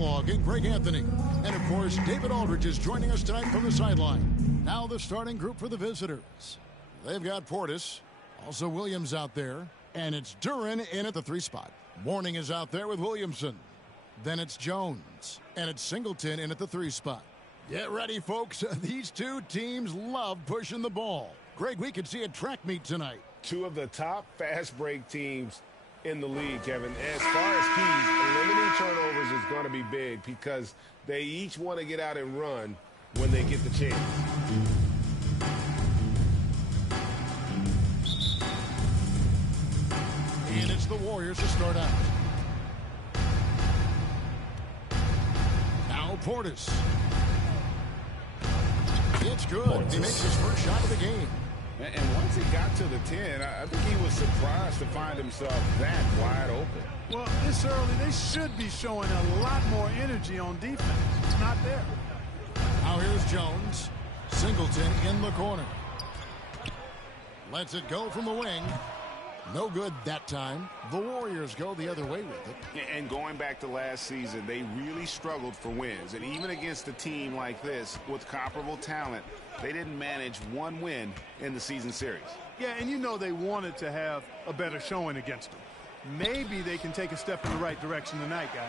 Kellogg and Greg Anthony. And, of course, David Aldridge is joining us tonight from the sideline. Now the starting group for the visitors. They've got Portis, also Williams out there, and it's Duren in at the 3 spot. Mourning is out there with Williamson. Then it's Jones, and it's Singleton in at the 3 spot. Get ready, folks. These two teams love pushing the ball. Greg, we could see a track meet tonight. Two of the top fast break teams in the league, Kevin. As far as keys, limiting turnovers is going to be big because they each want to get out and run when they get the chance. And it's the Warriors to start out. Now Portis. It's good. Portis. He makes his first shot of the game. And once he got to the 10, I think he was surprised to find himself that wide open. Well, this early, they should be showing a lot more energy on defense. It's not there. Now here's Jones. Singleton in the corner. Lets it go from the wing. No good that time. The Warriors go the other way with it. And going back to last season, they really struggled for wins. And even against a team like this with comparable talent, they didn't manage one win in the season series. Yeah, and you know they wanted to have a better showing against them. Maybe they can take a step in the right direction tonight, guys.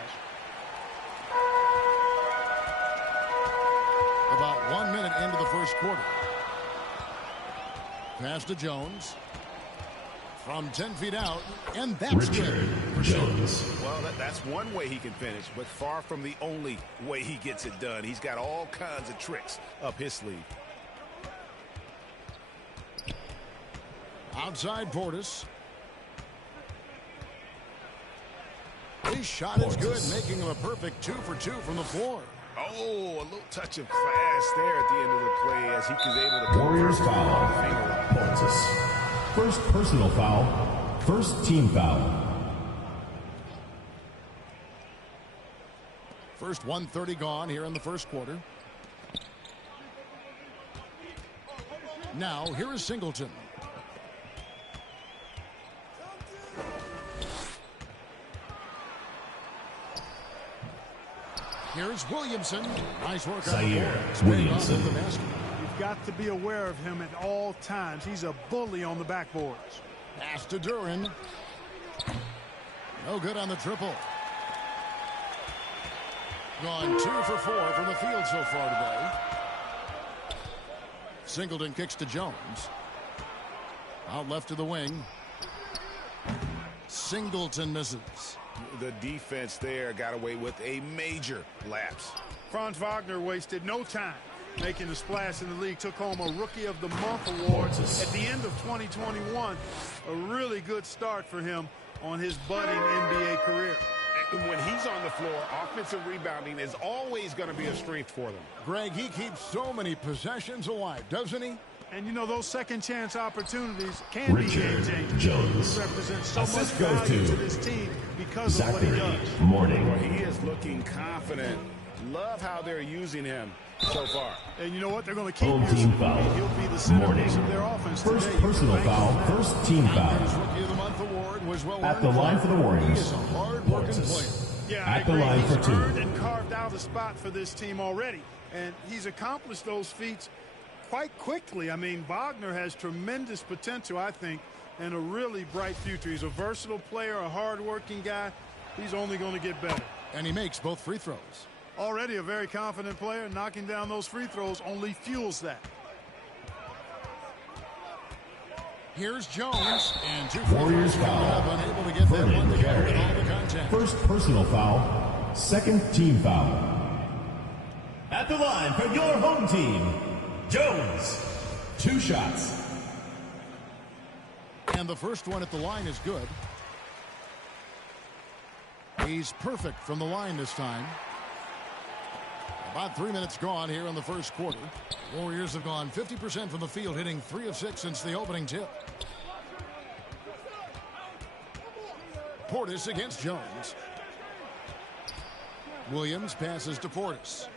About 1 minute into the first quarter. Pass to Jones. From 10 feet out, and that's good. Jones. Well, that's one way he can finish, but far from the only way he gets it done. He's got all kinds of tricks up his sleeve. Outside Portis. His shot is good, making him a perfect 2 for 2 from the floor. Oh, a little touch of class there at the end of the play as he was able to Warriors foul. Portis. First personal foul. First team foul. First 1:30 gone here in the first quarter. Now here is Singleton. Here's Williamson. Nice work on the board. Williamson. You've got to be aware of him at all times. He's a bully on the backboards. Pass to Duren. No good on the triple. Gone 2 for 4 from the field so far today. Singleton kicks to Jones. Out left to the wing. Singleton misses. The defense there got away with a major lapse. Franz Wagner wasted no time making a splash in the league. Took home a Rookie of the Month award at the end of 2021. A really good start for him on his budding NBA career. And when he's on the floor, offensive rebounding is always going to be a strength for them. Greg, he keeps so many possessions alive, doesn't he? And, you know, those second-chance opportunities can be game-changing. Jones. He represents so much value to this team because of what he does. Morning. Well, he is looking confident. Love how they're using him so far. And you know what? They're going to keep Home using team foul. him. He'll be the centerpiece of their offense First today. personal foul. First team foul. His Rookie of the Month award was well At the line for the Warriors. He is a hard-working player. Yeah, At the line for 2. He's earned and carved out a spot for this team already. And he's accomplished those feats quite quickly. I mean, Wagner has tremendous potential, I think, and a really bright future. He's a versatile player, a hard-working guy. He's only going to get better. And he makes both free throws. Already a very confident player. Knocking down those free throws only fuels that. Here's Jones. And 2 Warriors foul. Unable to get that one together with all the contact. First personal foul. Second team foul. At the line for your home team, Jones. 2 shots. And the first one at the line is good. He's perfect from the line this time. About 3 minutes gone here in the first quarter. Warriors have gone 50% from the field, hitting 3 of 6 since the opening tip. Portis against Jones. Williams passes to Portis.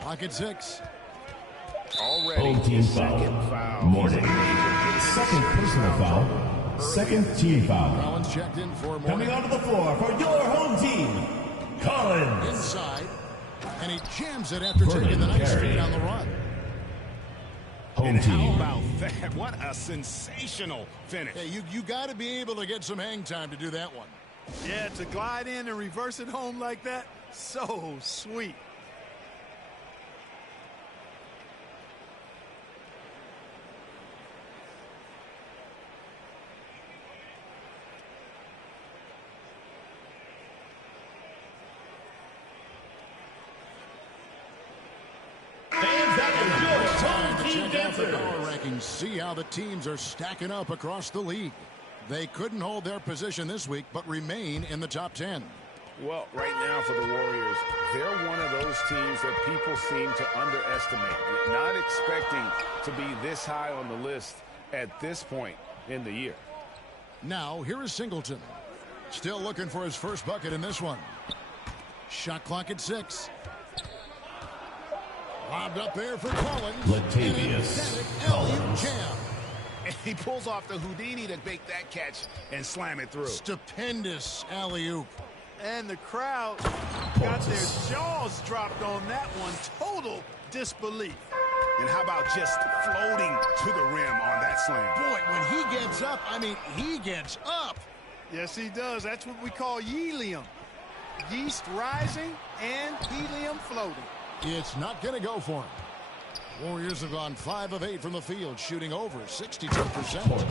Clock at 6. Already Home team second foul. Morning. Second personal foul. Second team foul. Collins checked in for Morning. Coming onto the floor for your home team, And he jams it after taking the nice feed on the run. Home team. How about that? What a sensational finish. Hey, you got to be able to get some hang time to do that one. Yeah, to glide in and reverse it home like that, so sweet. Check out the power rankings. See how the teams are stacking up across the league. They couldn't hold their position this week, but remain in the top 10. Well, right now for the Warriors, they're one of those teams that people seem to underestimate. Not expecting to be this high on the list at this point in the year. Now, here is Singleton. Still looking for his first bucket in this one. Shot clock at 6. Lobbed up there for Collins. Latavius Collins. Jam. And he pulls off the Houdini to make that catch and slam it through. Stupendous alley-oop. And the crowd got their jaws dropped on that one. Total disbelief. And how about just floating to the rim on that slam? Boy, when he gets up, I mean, he gets up. Yes, he does. That's what we call helium. Yeast rising and helium floating. It's not going to go for him. Warriors have gone 5 of 8 from the field, shooting over 62%. And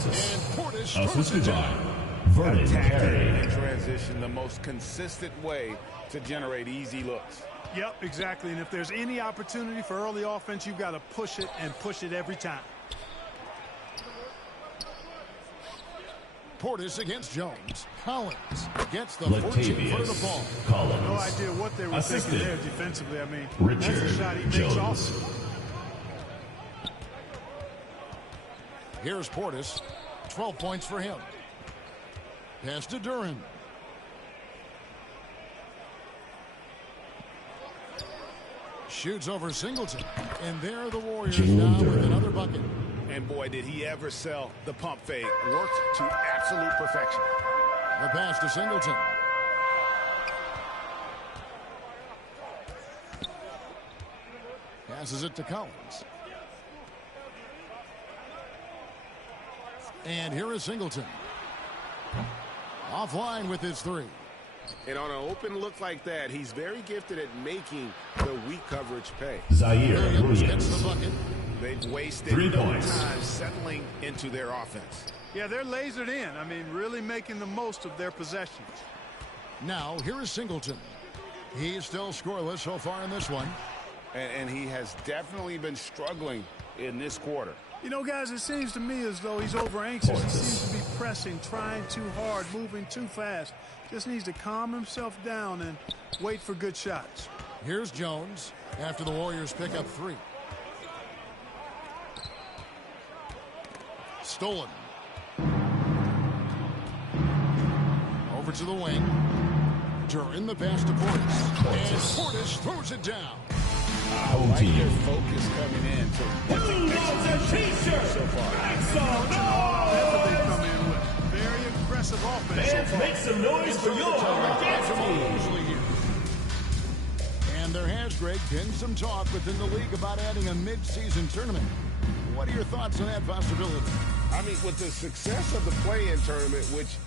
Portis throws it down. Attacking in transition, the most consistent way to generate easy looks. Yep, exactly. And if there's any opportunity for early offense, you've got to push it and push it every time. Portis against Jones. Collins gets the 14-foot of the ball. Collins. No idea what they were thinking there defensively. I mean, Richard that's a shot he makes also. Here's Portis. 12 points for him. Pass to Duren. Shoots over Singleton. And there are the Warriors now with another bucket. And boy, did he ever sell the pump fake. Worked to absolute perfection. The pass to Singleton. Passes it to Collins. And here is Singleton. Offline with his 3. And on an open look like that, he's very gifted at making the weak coverage pay. Zaire Williams gets Williams. the bucket. They've wasted 3 no points. time settling into their offense. Yeah, they're lasered in. I mean, really making the most of their possessions. Now, here is Singleton. He's still scoreless so far in this one. And he has definitely been struggling in this quarter. You know, guys, it seems to me as though he's over anxious. He seems to be pressing, trying too hard, moving too fast. Just needs to calm himself down and wait for good shots. Here's Jones after the Warriors pick up 3. Stolen. Over to the wing. Duren the pass to Portis. And Portis throws it down. Home team. Their focus coming in to Who wants a t-shirt? so far. That's what they come in with. Very aggressive offense so Fans, far. make some noise for your dance team. And there has, Greg, been some talk within the league about adding a mid-season tournament. What are your thoughts on that possibility? I mean, with the success of the play-in tournament, which,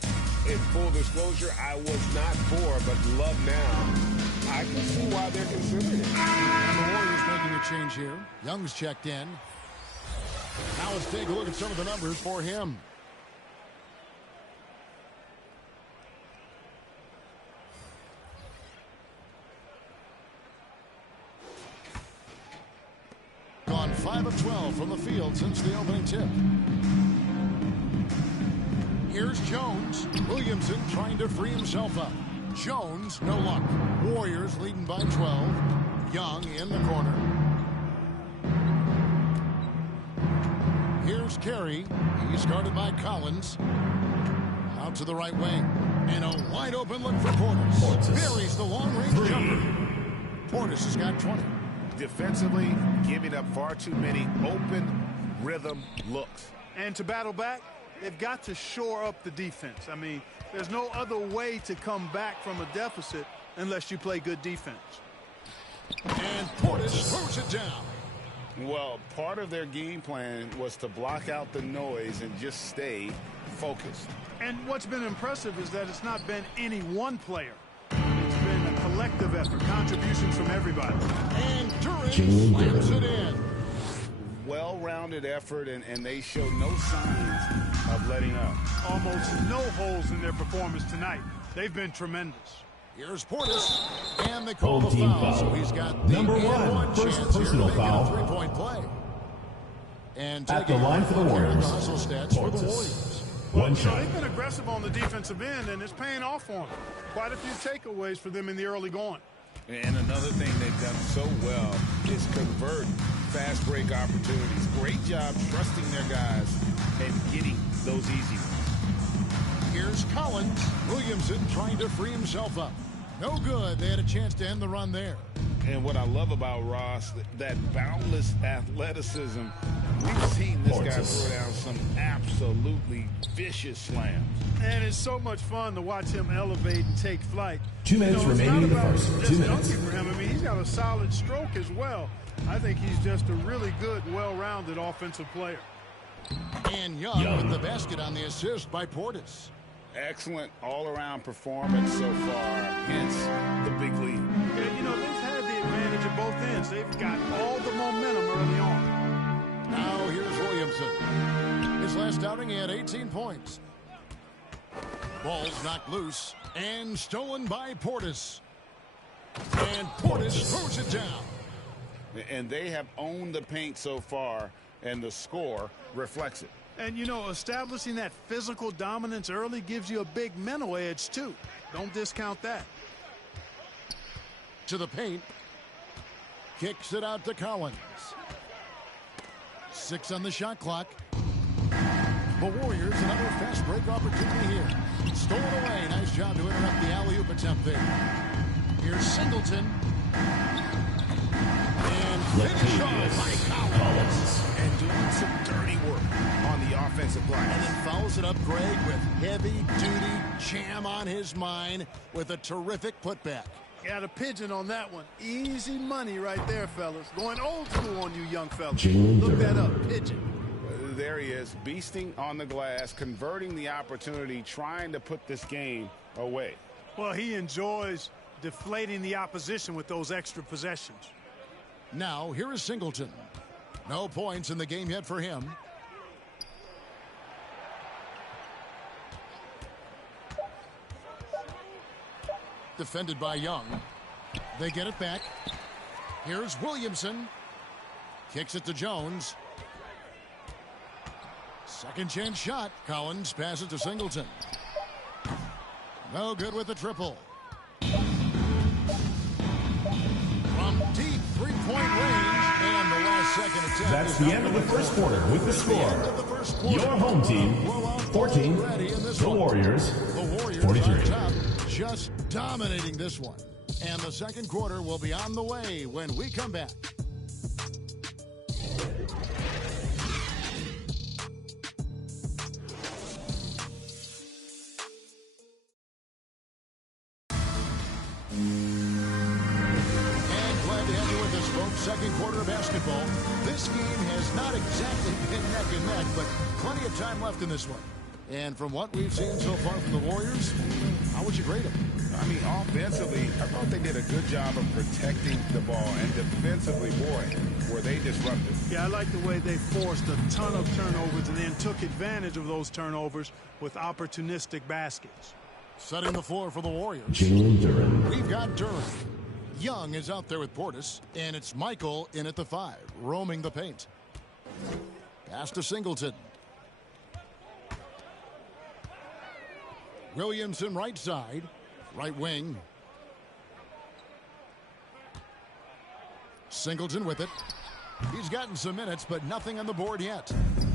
in full disclosure, I was not for, but love now, I can see why they're considering it. And the Warriors making a change here. Young's checked in. Now let's take a look at some of the numbers for him. Gone 5 of 12 from the field since the opening tip. Here's Jones. Williamson trying to free himself up. Jones, no luck. Warriors leading by 12. Young in the corner. Here's Carey. He's guarded by Collins. Out to the right wing. And a wide open look for Portis. Buries the long-range jumper. Portis has got 20. Defensively, giving up far too many open rhythm looks. And to battle back, they've got to shore up the defense. I mean, there's no other way to come back from a deficit unless you play good defense. And Portis throws it down. Well, part of their game plan was to block out the noise and just stay focused. And what's been impressive is that it's not been any one player. It's been a collective effort, contributions from everybody. And Duran slams it in. Well-rounded effort, and they show no signs of letting up. Almost no holes in their performance tonight. They've been tremendous. Here's Portis, and they call the Team foul, foul. so he's got the Number one, chance first personal here to make foul. it a three-point play. And At the line for the Warriors, hustle stats for the Portis. Warriors. One So shot. they've been aggressive on the defensive end, and it's paying off for them. Quite a few takeaways for them in the early going. And another thing they've done so well is convert fast break opportunities. Great job trusting their guys and getting those easy ones. Here's Collins. Williamson trying to free himself up. No good. They had a chance to end the run there. And what I love about Ross, that boundless athleticism. We've seen this guy throw down some absolutely vicious slams. And it's so much fun to watch him elevate and take flight. 2 minutes it's remaining in the not about first. just 2 minutes. dunking for him. I mean, he's got a solid stroke as well. I think he's just a really good, well-rounded offensive player. And Young with the basket on the assist by Portis. Excellent all-around performance so far, hence the big lead. Yeah, you know, they've had the advantage at both ends. They've got all the momentum early on. Now here's Williamson. His last outing, he had 18 points. Ball's knocked loose and stolen by Portis. And Portis throws it down. And they have owned the paint so far, and the score reflects it. And, you know, establishing that physical dominance early gives you a big mental edge, too. Don't discount that. To the paint. Kicks it out to Collins. 6 on the shot clock. The Warriors, another fast break opportunity here. Stolen away. Nice job to interrupt the alley-oop attempt there. Here's Singleton. And finish off by Collins. And doing some dirty work on the offensive line. And then follows it up, Greg, with heavy-duty jam on his mind with a terrific putback. Got a pigeon on that one. Easy money right there, fellas. Going old school on you young fellas. Look that up, pigeon. There he is, beasting on the glass, converting the opportunity, trying to put this game away. Well, he enjoys deflating the opposition with those extra possessions. Now, here is Singleton. No points in the game yet for him. Defended by Young. They get it back. Here's Williamson. Kicks it to Jones. Second chance shot. Collins passes to Singleton. No good with the triple. From deep three-point range, and the last second attempt. That's the end of the first quarter with the score. Your home team, 14. The Warriors, 43. On top, just dominating this one. And the second quarter will be on the way when we come back. Second quarter of basketball. This game has not exactly been neck and neck, but plenty of time left in this one. And from what we've seen so far from the Warriors, how would you grade them? I mean, offensively, I thought they did a good job of protecting the ball, and defensively, boy, were they disruptive. Yeah, I like the way they forced a ton of turnovers and then took advantage of those turnovers with opportunistic baskets. Setting the floor for the Warriors. Jalen Duran. We've got Duran. Young is out there with Portis, and it's Michael in at the 5, roaming the paint. Pass to Singleton. Williamson right side, right wing. Singleton with it. He's gotten some minutes, but nothing on the board yet.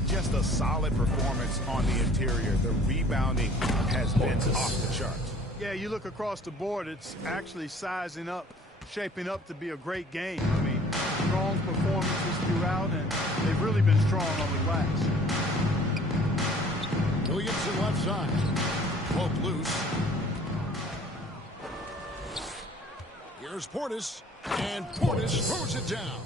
Just a solid performance on the interior. The rebounding has been off the charts. Yeah, you look across the board, it's actually sizing up, shaping up to be a great game. I mean, strong performances throughout, and they've really been strong on the glass. Williamson left side. Poke loose. Here's Portis. And Portis throws it down.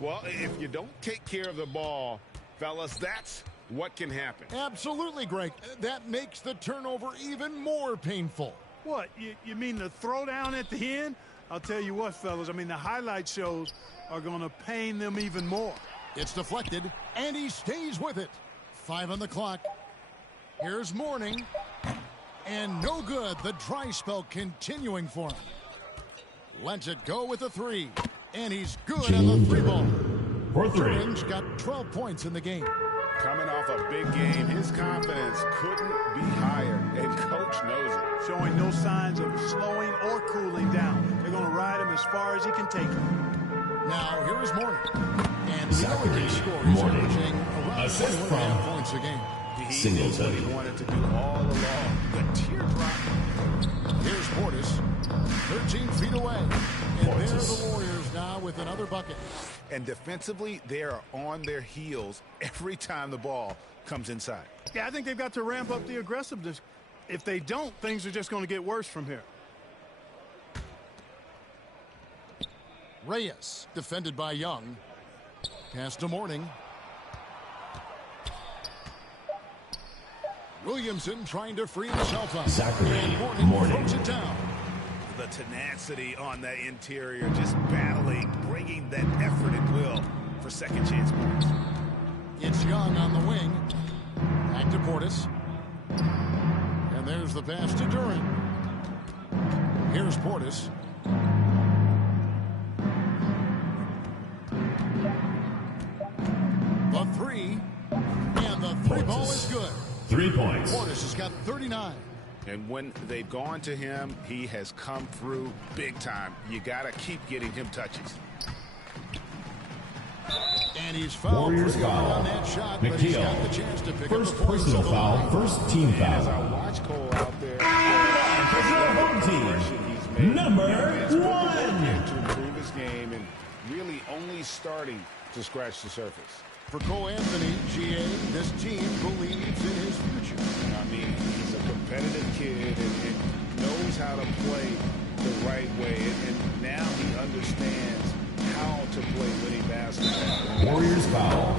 Well, if you don't take care of the ball, fellas, that's what can happen. Absolutely, Greg. That makes the turnover even more painful. What, you mean the throwdown at the end? I'll tell you what, fellas, I mean, the highlight shows are going to pain them even more. It's deflected, and he stays with it. 5 on the clock. Here's Mourning. And no good. The dry spell continuing for him. Lets it go with the 3. And he's good on the 3 ball. For 3. Duran's got 12 points in the game. Coming off a big game, his confidence couldn't be higher, and coach knows it. Showing no signs of slowing or cooling down. They're going to ride him as far as he can take him. Now, here is Mourning. And we know he can score. He's averaging around 21.5 points a game. He did what he wanted to do all along. The teardrop. Here's Portis, 13 feet away. And there are the Warriors now with another bucket. And defensively, they are on their heels every time the ball comes inside. Yeah, I think they've got to ramp up the aggressiveness. If they don't, things are just going to get worse from here. Reyes, defended by Young. Pass to Mourning. Williamson trying to free himself up. And Mourning throws it down. The tenacity on that interior, just battling, bringing that effort and will for second chance points. It's Young on the wing. Back to Portis. And there's the pass to Duran. Here's Portis. The 3. And the 3 ball is good. 3 points. Portis has got 39. And when they've gone to him, he has come through big time. You got to keep getting him touches. And he's fouled Warriors pretty hard foul. on that shot, but he's got the chance to pick First up the points. personal foul, first team As I foul. watch Cole out there, For your home team, number 1. to improve his game and really only starting to scratch the surface. For Cole Anthony, GA, this team believes in his future. I mean, he's a competitive kid and knows how to play the right way. And now he understands how to play winning basketball. Warriors foul.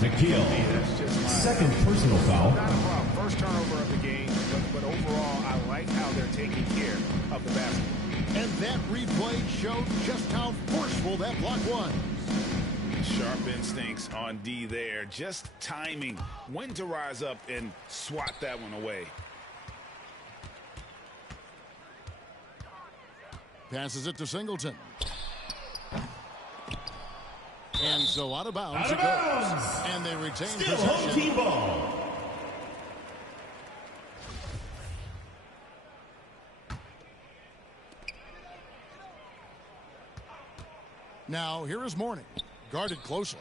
McKeel. That's just my Second personal foul. Not a problem. First turnover of the game, but overall, I like how they're taking care of the basketball. And that replay showed just how forceful that block was. Sharp instincts on D there. Just timing when to rise up and swat that one away. Passes it to Singleton. And so out of bounds Out of it goes. bounds. And they retain Still home possession. team ball. Now here is Mourning. Guarded closely.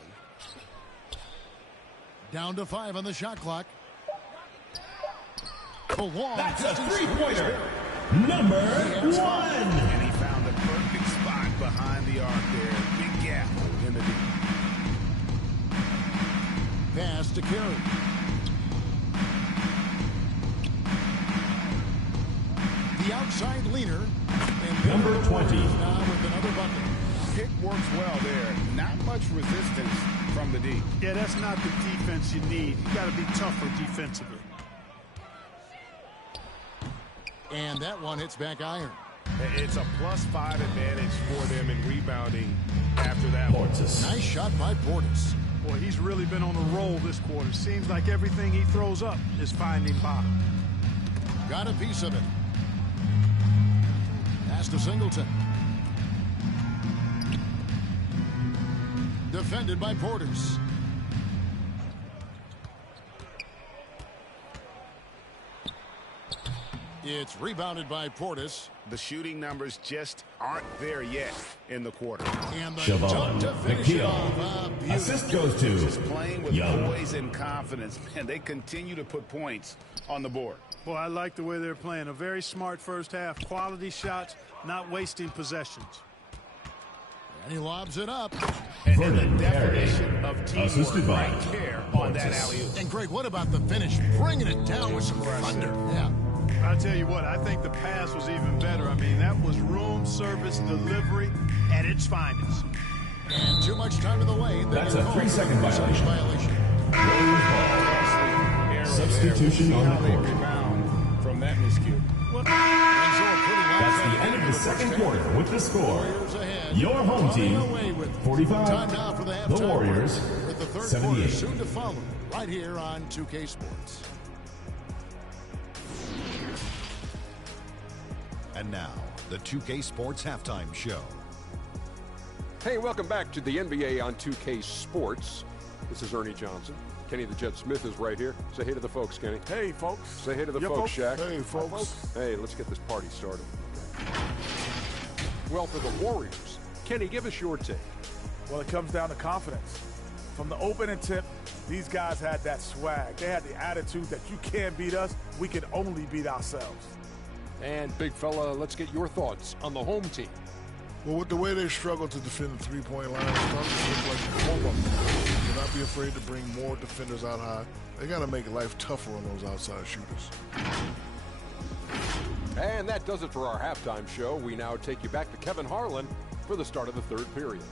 Down to 5 on the shot clock. That's a three-pointer. Number 1. And he found the perfect spot behind the arc there. Big gap in the deep. Pass to Carey. The outside leaner. And Number 20. Now with another bucket. Pick works well there. Not much resistance from the D. Yeah, that's not the defense you need. You got to be tougher defensively. And that one hits back iron. It's a +5 advantage for them in rebounding after that one. Nice shot by Portis. Boy, he's really been on a roll this quarter. Seems like everything he throws up is finding bottom. Got a piece of it. Pass to Singleton. Defended by Portis. It's rebounded by Portis. The shooting numbers just aren't there yet in the quarter. And the Siobhan dunk to finish it McKeel. off. Assist goes to Just playing with Young. poise and confidence, and they continue to put points on the board. Boy, I like the way they're playing. A very smart first half. Quality shots, not wasting possessions. And he lobs it up. And Vernon the definition Carey. of Assisted teamwork by right there on that Portis. alley-oop. And Greg, what about the finish? Bringing it down with some thunder. Yeah. I tell you what, I think the pass was even better. I mean, that was room service delivery at its finest. And too much time in the lane. That's a 3-second violation. Warriors ball. Substitution on the court. Rebound from that miscue. That's the end of the second quarter with the score. Your home team, 45. Time now for the halftime The Warriors, break, with the third 78. quarter soon to follow, right here on 2K Sports. And now, the 2K Sports Halftime Show. Hey, welcome back to the NBA on 2K Sports. This is Ernie Johnson. Kenny the Jet Smith is right here. Say hey to the folks, Kenny. Hey, folks. Say hey to the folks, Shaq. Hey, folks. Hey, let's get this party started. Well, for the Warriors, Kenny, give us your take. Well, it comes down to confidence. From the opening tip, these guys had that swag. They had the attitude that you can't beat us, we can only beat ourselves. And, big fella, let's get your thoughts on the home team. Well, with the way they struggle to defend the three-point line, it's starting to look like a warm-up. Do not be afraid to bring more defenders out high. They got to make life tougher on those outside shooters. And that does it for our halftime show. We now take you back to Kevin Harlan for the start of the third period.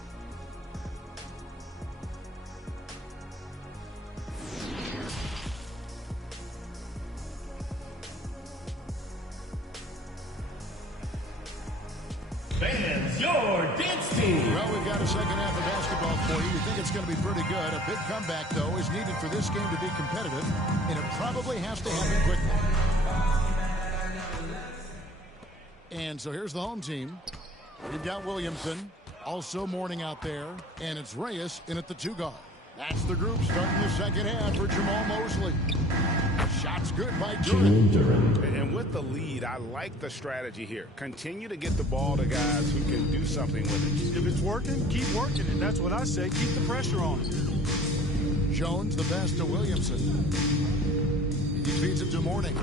Fans, your dance team. Well, we've got a second half of basketball for you. You think it's going to be pretty good. A big comeback, though, is needed for this game to be competitive, and it probably has to happen quickly. And so here's the home team. We've got Williamson, also Mourning out there, and it's Reyes in at the 2 guard. That's the group starting the second half for Jamal Mosley. Shot's good by Duran. And with the lead, I like the strategy here. Continue to get the ball to guys who can do something with it. If it's working, keep working it. That's what I say. Keep the pressure on. Jones the pass to Williamson. He feeds it to Mourning.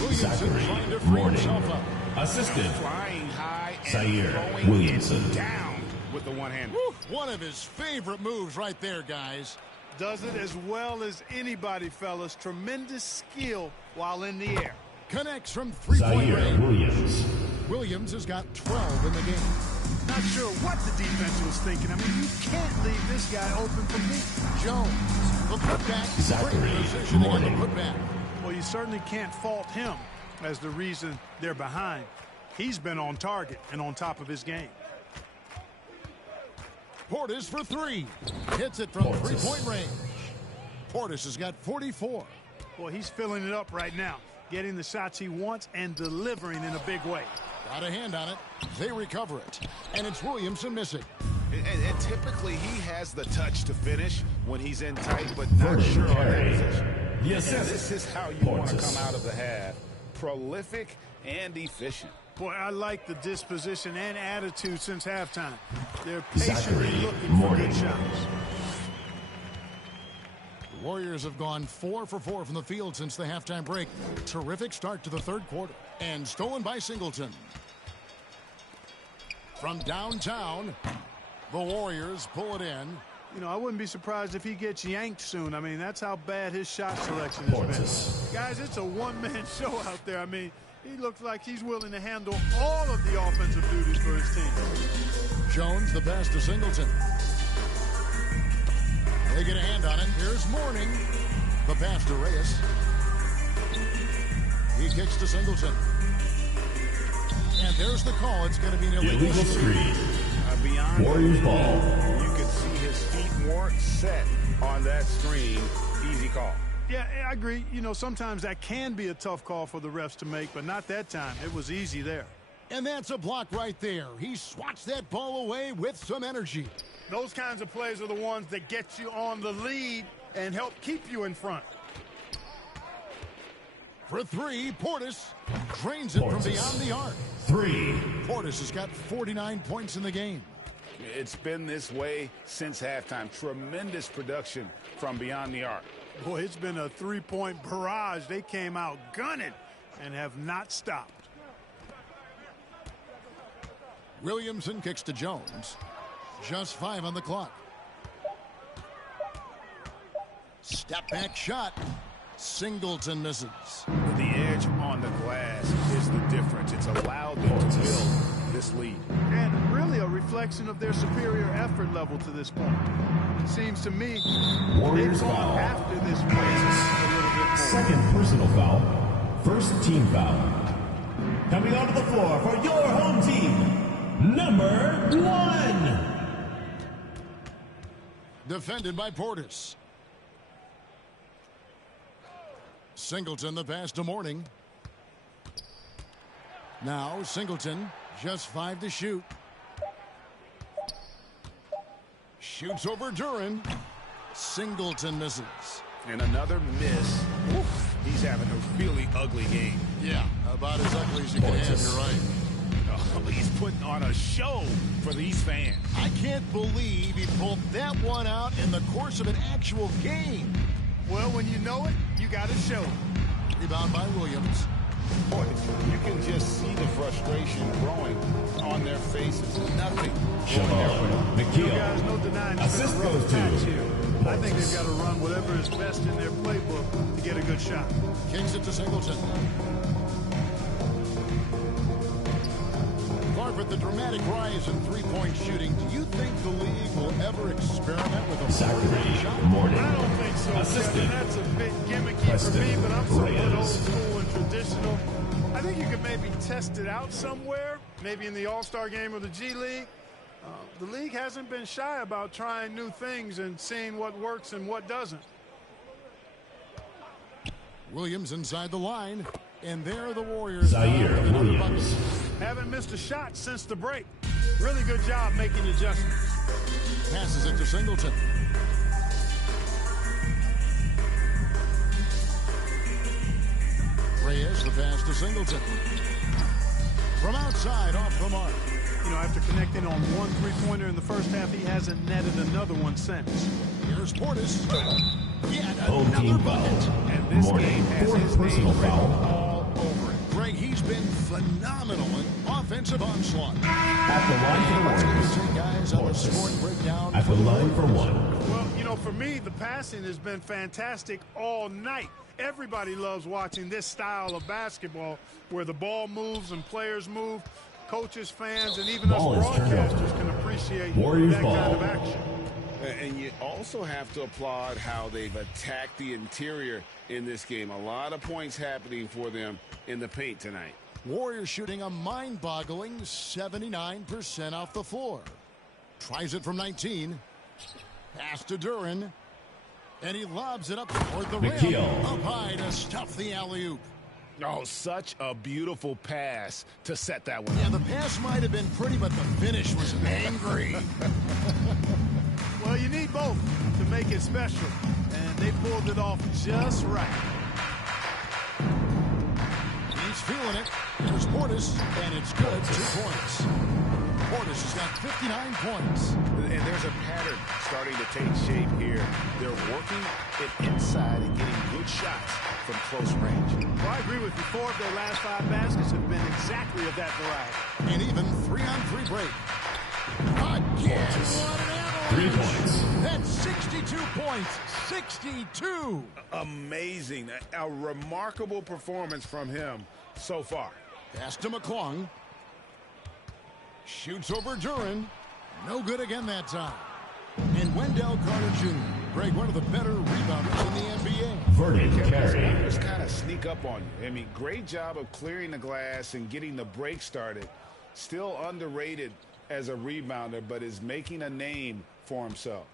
Williamson trying to free himself up. Assisted. Flying high and Zaire throwing Williamson. it down with the one-hand. One of his favorite moves right there, guys. Does it as well as anybody, fellas. Tremendous skill while in the air. Connects from three-point Zaire range. Williams. Williams has got 12 in the game. Not sure what the defense was thinking. I mean, you can't leave this guy open for me. Jones, the putback. Zachary Great positioning on the Mourning. putback. Well, you certainly can't fault him as the reason they're behind. He's been on target and on top of his game. Portis for 3. Hits it from Portis. three-point range. Portis has got 44. Well, he's filling it up right now, getting the shots he wants and delivering in a big way. Got a hand on it. They recover it. And it's Williamson missing. And typically he has the touch to finish when he's in tight, but not sure on that position. The And assist. this is how you want to Portis. come out of the half. Prolific and efficient. Boy, I like the disposition and attitude since halftime. They're patiently Zachary looking for Mourning. good shots. The Warriors have gone 4 for 4 from the field since the halftime break. Terrific start to the third quarter. And stolen by Singleton. From downtown, the Warriors pull it in. You know, I wouldn't be surprised if he gets yanked soon. I mean, that's how bad his shot selection has Portis. been. Guys, it's a one-man show out there. I mean, he looks like he's willing to handle all of the offensive duties for his team. Jones the pass to Singleton. They get a hand on it. Here's Mourning. The pass to Reyes. He kicks to Singleton. And there's the call. It's going to be an illegal Illegal screen. Beyond Warriors ball. You can see his feet more set on that screen. Easy call. Yeah, I agree. You know, sometimes that can be a tough call for the refs to make, but not that time. It was easy there. And that's a block right there. He swats that ball away with some energy. Those kinds of plays are the ones that get you on the lead and help keep you in front. For 3, Portis drains it from Portis. beyond the arc. 3. Portis has got 49 points in the game. It's been this way since halftime. Tremendous production from beyond the arc. Boy, it's been a three-point barrage. They came out gunning and have not stopped. Williamson kicks to Jones. Just 5 on the clock. Step back shot. Singleton misses. The edge on the glass. is the difference. It's allowed them to build this lead. And really a reflection of their superior effort level to this point. It seems to me Warriors they've gone foul. after this win a little bit more. Second personal foul. First team foul. Coming onto the floor for your home team, number 1. Defended by Portis. Singleton the pass to Morning. Now Singleton, just 5 to shoot. Shoots over Duran. Singleton misses. And another miss. Oof, he's having a really ugly game. Yeah, about as ugly as you can have, you're right. Oh, he's putting on a show for these fans. I can't believe he pulled that one out in the course of an actual game. Well, when you know it, you got to show it. Rebound by Williams. Boy, you can just see the frustration growing on their faces. Nothing. You guys, no denying Assist goes to I think they've got to run whatever is best in their playbook to get a good shot. Kicks it to Singleton. Garvin, the dramatic rise in three-point shooting. Do you think the league will ever experiment with a Saturday shot? morning. I don't think so, Assistant. Kevin. That's a bit gimmicky for me, but I'm somewhat old school and traditional. I think you could maybe test it out somewhere, maybe in the All-Star game or the G League. The league hasn't been shy about trying new things and seeing what works and what doesn't. Williams inside the line, and there are the Warriors. Zaire Williams. Haven't missed a shot since the break. Really good job making adjustments. Passes it to Singleton. Reyes, the pass to Singleton. From outside, off the mark. You know, after connecting on one three-pointer in the first half, he hasn't netted another one since. Here's Portis. Yet Home team another foul. bucket. And this Morning. game has Fourth his personal name written foul. all over it. Greg, he's been phenomenal in offensive onslaught. At the line for Let's the get Warriors. the guys on the Portis. scoring breakdown. At the line for 1. Well, you know, for me, the passing has been fantastic all night. Everybody loves watching this style of basketball where the ball moves and players move. Coaches, fans, and even us Ball is turned broadcasters over. can appreciate Warriors that ball. kind of action. And you also have to applaud how they've attacked the interior in this game. A lot of points happening for them in the paint tonight. Warriors shooting a mind-boggling 79% off the floor. Tries it from 19. Pass to Duran. And he lobs it up toward the rim. McKeel. Up high to stuff the alley-oop. Oh, such a beautiful pass to set that one Yeah, up. the pass might have been pretty, but the finish was angry. Well, you need both to make it special, and they pulled it off just right. He's feeling it. Here's Portis, and it's good. 2 points. Portis has got 59 points. And there's a pattern starting to take shape here. They're working it inside and getting good shots from close range. Well, I agree with you. 4 of their last 5 baskets have been exactly of that variety. And even 3-on-3 break. Again, what an 3 avalanche. points. That's 62 points. 62. Amazing. A remarkable performance from him so far. Pass to McClung. Shoots over Duran. No good again that time. And Wendell Carter Jr., Greg, one of the better rebounders in the NBA. Vernon Carey. Just kind of sneak up on you. I mean, great job of clearing the glass and getting the break started. Still underrated as a rebounder, but is making a name for himself.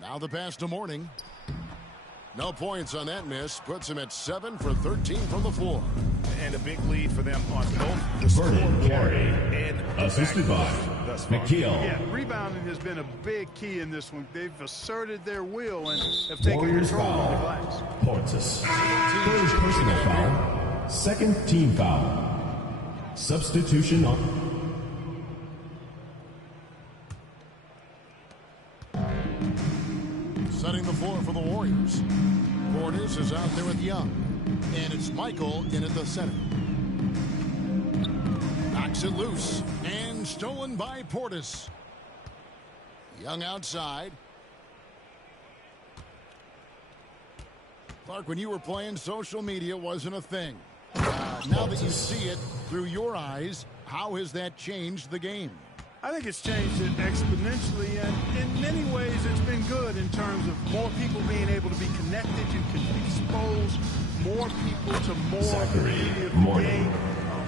Now the pass to Morning. No points on that miss. Puts him at 7 for 13 from the floor. And a big lead for them on both the Vernon scoreboard Carey. and the Assisted by backboard thus far. McKeel. Yeah, rebounding has been a big key in this one. They've asserted their will and have taken Warriors control of the foul. glass. Portis. Third personal foul. Second team foul. Substitution on. Setting the floor for the Warriors. Portis is out there with Young. And it's Michael in at the center. Knocks it loose. And stolen by Portis. Young outside. Clark, when you were playing, social media wasn't a thing. Now that you see it through your eyes, how has that changed the game? I think it's changed it exponentially, and in many ways it's been good in terms of more people being able to be connected. You can expose more people to more of the beauty of the game.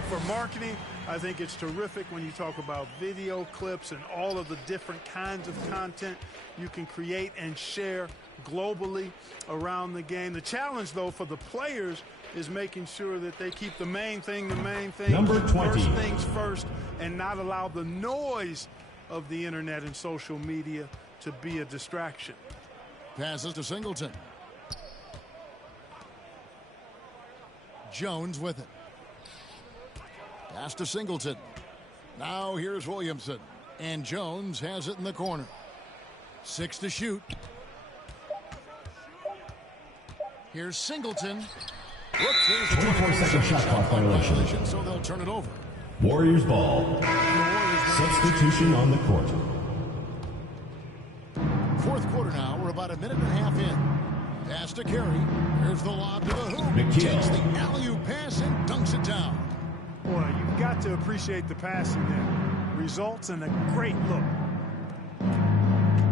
For marketing, I think it's terrific when you talk about video clips and all of the different kinds of content you can create and share globally around the game. The challenge, though, for the players is making sure that they keep the main thing, Number 20. first things first, and not allow the noise of the internet and social media to be a distraction. Passes to Singleton. Jones with it. Pass to Singleton. Now here's Williamson. And Jones has it in the corner. 6 to shoot. Here's Singleton. Whoops, here's the 24-second shot clock violation. So they'll turn it over. Warriors ball. Substitution on the court. Fourth quarter now. We're about a minute and a half in. Pass to Carey. Here's the lob to the hoop. McKeel. Takes the alley-oop pass and dunks it down. Boy, you've got to appreciate the passing there. Results in a great look.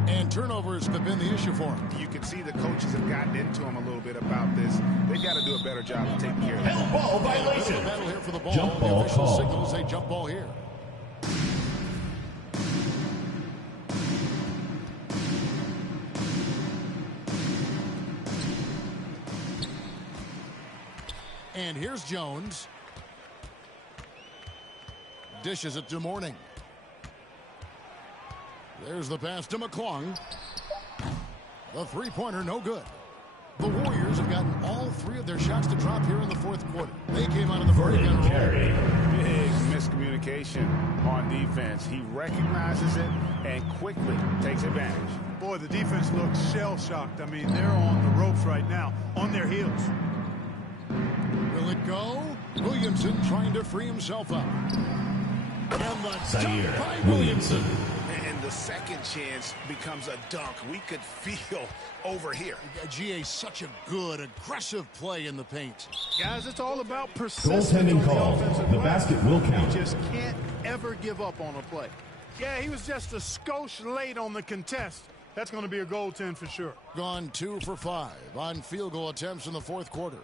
And turnovers have been the issue for him. You can see the coaches have gotten into him a little bit about this. They've got to do a better job of taking care of that. Held ball violation. Battle here for the ball. Jump ball the official call. signals a jump ball here. And here's Jones. Dishes it to Mourning. There's the pass to McClung. The three-pointer, no good. The Warriors have gotten all 3 of their shots to drop here in the fourth quarter. They came out of the break-in roll. Big miscommunication on defense. He recognizes it and quickly takes advantage. Boy, the defense looks shell-shocked. I mean, they're on the ropes right now, on their heels. Will it go? Williamson trying to free himself up. And the dunk by Williamson. And the second chance becomes a dunk. We could feel over here. GA, such a good, aggressive play in the paint. Guys, it's all about persistence. Goaltending call. The basket will count. You just can't ever give up on a play. Yeah, he was just a skosh late on the contest. That's going to be a goaltend for sure. Gone 2 for 5 on field goal attempts in the fourth quarter.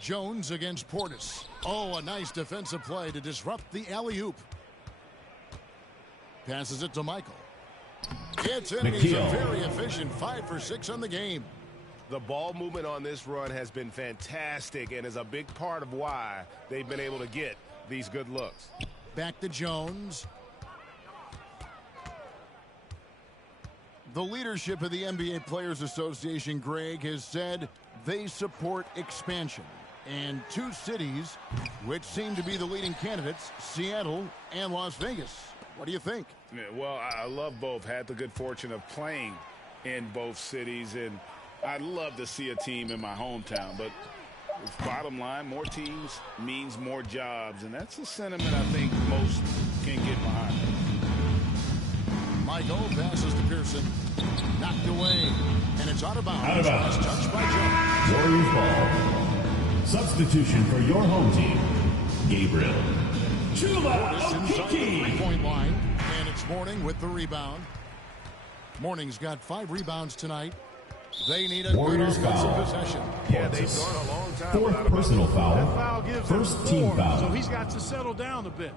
Jones against Portis. Oh, a nice defensive play to disrupt the alley-oop. Passes it to Michael. It's in. He's a very efficient 5 for 6 on the game. The ball movement on this run has been fantastic and is a big part of why they've been able to get these good looks. Back to Jones. The leadership of the NBA Players Association, Greg, has said they support expansion. And 2 cities which seem to be the leading candidates, Seattle and Las Vegas. What do you think? Yeah, well, I love both. Had the good fortune of playing in both cities, and I'd love to see a team in my hometown. But bottom line, more teams means more jobs, and that's a sentiment I think most can get behind. Michael passes to Pearson. Knocked away, and it's out of bounds. Out of bounds. Touched by Jones. Warriors ball. Substitution for your home team, Gabriel. Portis inside the three-point line, and it's Mourning with the rebound. Mourning's got 5 rebounds tonight. They need a Warriors good offensive foul. possession. Yeah, they've gone a long time. 4th personal That foul. foul gives First him team 4, foul. so he's got to settle down a bit.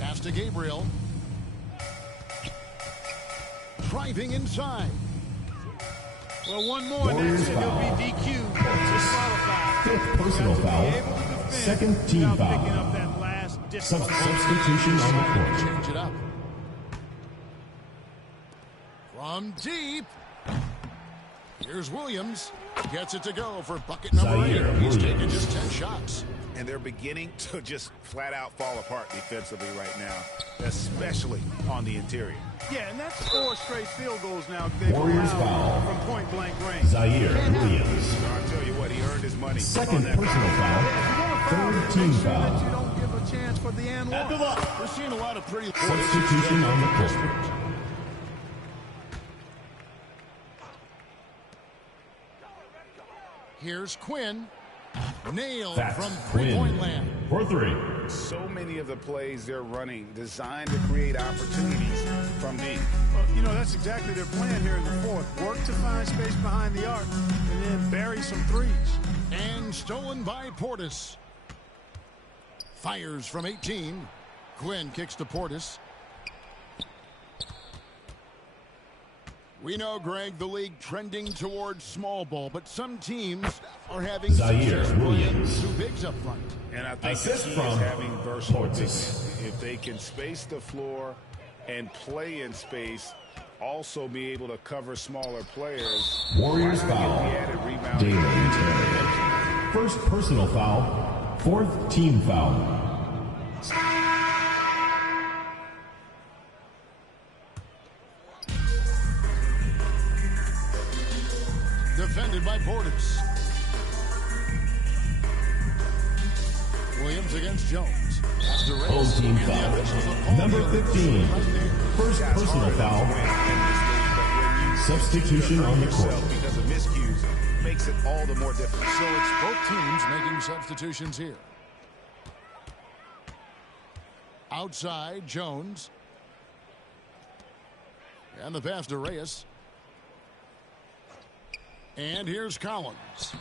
Pass to Gabriel. Driving inside. Well, one more, and that's it. He'll be DQ'd. Disqualified. 5th personal foul. Second team Without foul. picking up that last Substitution on the court. Change it up. From deep. Here's Williams. Gets it to go for bucket number 8. He's taken just 10 shots. And they're beginning to just flat out fall apart defensively right now, especially on the interior. Yeah, and that's 4 straight field goals now. They've Warriors allowed foul. from point-blank range. Zaire Williams. I'll tell you what, he earned his money. Second on that. personal foul. Third team Make sure that you foul. don't give a chance for the and At the one. line. We're seeing a lot of pretty Substitution on the court. Here's Quinn. Nailed That's from Quinn three-point land. for 3. So many of the plays they're running designed to create opportunities from deep. Well, you know, that's exactly their plan here in the fourth. Work to find space behind the arc and then bury some threes. And stolen by Portis. Fires from 18. Quinn kicks to Portis. We know, Greg, the league trending towards small ball, but some teams are having Zaire success Williams. two bigs up front. And I think Assist the key from is having versatile Portis. bigs. If they can space the floor and play in space, also be able to cover smaller players. Warriors why not foul. get the added rebound? Jalen Terry. First personal foul. 4th team foul. Defended by Portis. Williams against Jones. That's the race. Home team And the foul. officials have called Number the 15. right there. First personal foul. Substitution on the court. Because of miscues makes it all the more difficult. So it's both teams making substitutions here. Outside, Jones. And the pass to Reyes. And here's Collins.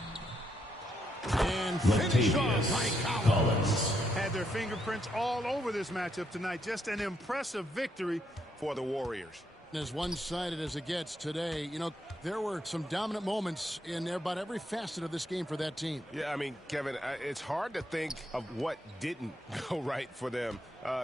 And finish off by Collins. Had their fingerprints all over this matchup tonight. Just an impressive victory for the Warriors. As one-sided as it gets today, you know, there were some dominant moments in about every facet of this game for that team. Yeah, I mean, Kevin, it's hard to think of what didn't go right for them.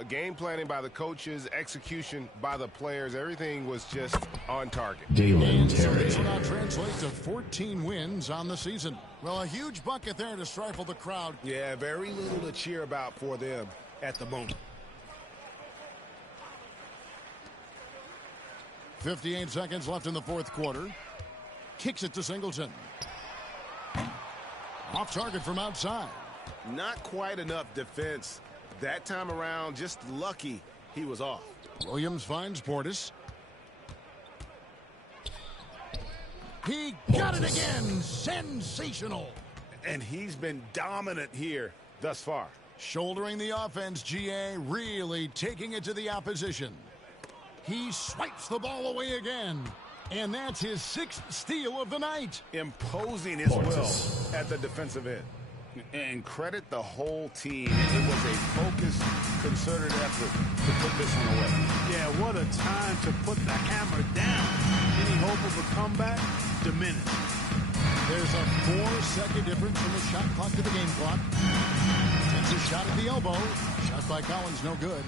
Game planning by the coaches, execution by the players, everything was just on target. And so this will now translate to 14 wins on the season. Well, a huge bucket there to stifle the crowd. Yeah, very little to cheer about for them at the moment. 58 seconds left in the fourth quarter. Kicks it to Singleton. Off target from outside. Not quite enough defense that time around. Just lucky he was off. Williams finds Portis. He got it again. Sensational. And he's been dominant here thus far. Shouldering the offense, GA really taking it to the opposition. He swipes the ball away again. And that's his 6th steal of the night. Imposing his will at the defensive end. And credit the whole team. It was a focused, concerted effort to put this one away. Yeah, what a time to put the hammer down. Any hope of a comeback? Diminished. There's a 4-second difference from the shot clock to the game clock. Takes a shot at the elbow. Shot by Collins, no good.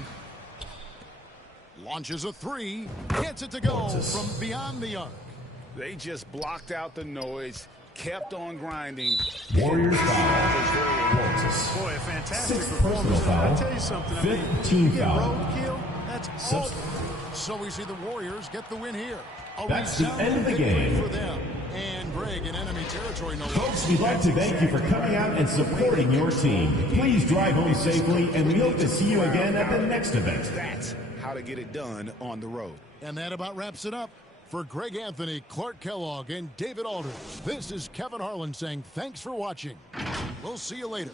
Launches a 3. Gets it to go from beyond the arc. They just blocked out the noise, kept on grinding. Warriors foul. Boy, a fantastic 6th performance. personal foul. I'll tell you something. 5th team you get foul. roadkill, that's all. So we see the Warriors get the win here. That's the end of the game. For them. And Greg in enemy territory. No Folks, we'd like to thank you for coming out and supporting your team. Please drive home safely, and we hope to see you again at the next event. That's how to get it done on the road. And that about wraps it up. For Greg Anthony, Clark Kellogg, and David Aldridge, this is Kevin Harlan saying thanks for watching. We'll see you later.